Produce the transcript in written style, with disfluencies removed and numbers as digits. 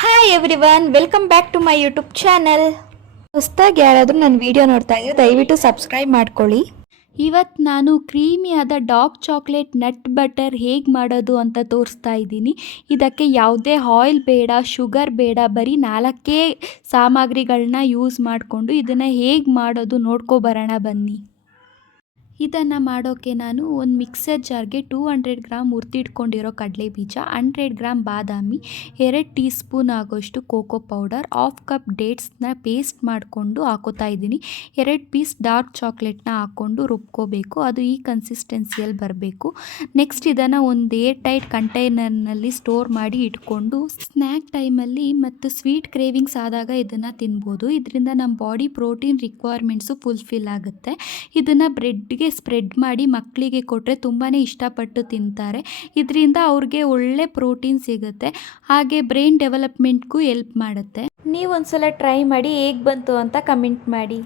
Hi everyone, welcome back to my YouTube channel. ಹೊಸದಾಗಿ ಯಾರಾದರೂ ನನ್ನ ವಿಡಿಯೋ ನೋಡ್ತಾ ಇದ್ರೆ ದಯವಿಟ್ಟು ಸಬ್ಸ್ಕ್ರೈಬ್ ಮಾಡ್ಕೊಳ್ಳಿ. ಇವತ್ತು ನಾನು ಕ್ರೀಮಿಯಾದ ಡಾರ್ಕ್ ಚಾಕ್ಲೇಟ್ ನಟ್ ಬಟರ್ ಹೇಗೆ ಮಾಡೋದು ಅಂತ ತೋರಿಸ್ತಾ ಇದ್ದೀನಿ. ಇದಕ್ಕೆ ಯಾವುದೇ ಆಯಿಲ್ ಬೇಡ, ಶುಗರ್ ಬೇಡ, ಬರೀ 4 ಸಾಮಗ್ರಿಗಳನ್ನ ಯೂಸ್ ಮಾಡಿಕೊಂಡು ಇದನ್ನು ಹೇಗೆ ಮಾಡೋದು ನೋಡ್ಕೊಬರೋಣ ಬನ್ನಿ. ಇದನ್ನು ಮಾಡೋಕ್ಕೆ ನಾನು ಒಂದು ಮಿಕ್ಸರ್ ಜಾರ್ಗೆ 200 ಗ್ರಾಮ್ ಹುರಿದಿಟ್ಕೊಂಡಿರೋ ಕಡಲೆ ಬೀಜ, 100 ಗ್ರಾಮ್ ಬಾದಾಮಿ, 2 ಟೀ ಸ್ಪೂನ್ ಆಗೋಷ್ಟು ಕೋಕೋ ಪೌಡರ್, 1/2 ಕಪ್ ಡೇಟ್ಸ್ನ ಪೇಸ್ಟ್ ಮಾಡಿಕೊಂಡು ಹಾಕೋತಾ ಇದ್ದೀನಿ. 2 ಪೀಸ್ ಡಾರ್ಕ್ ಚಾಕ್ಲೇಟ್ನ ಹಾಕ್ಕೊಂಡು ರುಬ್ಕೋಬೇಕು. ಅದು ಈ ಕನ್ಸಿಸ್ಟೆನ್ಸಿಯಲ್ಲಿ ಬರಬೇಕು. ನೆಕ್ಸ್ಟ್ ಇದನ್ನು ಒಂದು ಏರ್ ಟೈಟ್ ಕಂಟೈನರ್ನಲ್ಲಿ ಸ್ಟೋರ್ ಮಾಡಿ ಇಟ್ಕೊಂಡು ಸ್ನ್ಯಾಕ್ ಟೈಮಲ್ಲಿ ಮತ್ತು ಸ್ವೀಟ್ ಕ್ರೇವಿಂಗ್ಸ್ ಆದಾಗ ಇದನ್ನು ತಿನ್ಬೋದು. ಇದರಿಂದ ನಮ್ಮ ಬಾಡಿ ಪ್ರೋಟೀನ್ ರಿಕ್ವೈರ್ಮೆಂಟ್ಸು ಫುಲ್ಫಿಲ್ ಆಗುತ್ತೆ. ಇದನ್ನು ಬ್ರೆಡ್ಗೆ ಸ್ಪ್ರೆಡ್ ಮಾಡಿ ಮಕ್ಕಳಿಗೆ ಕೊಟ್ಟರೆ ತುಂಬಾ ಇಷ್ಟಪಟ್ಟು ತಿಂತಾರೆ. ಇದರಿಂದ ಅವ್ರಿಗೆ ಒಳ್ಳೆ ಪ್ರೋಟೀನ್ ಸಿಗುತ್ತೆ, ಹಾಗೆ ಬ್ರೈನ್ ಡೆವಲಪ್ಮೆಂಟ್ಗೂ ಹೆಲ್ಪ್ ಮಾಡುತ್ತೆ. ನೀವು ಒಂದ್ಸಲ ಟ್ರೈ ಮಾಡಿ ಹೇಗೆ ಬಂತು ಅಂತ ಕಮೆಂಟ್ ಮಾಡಿ.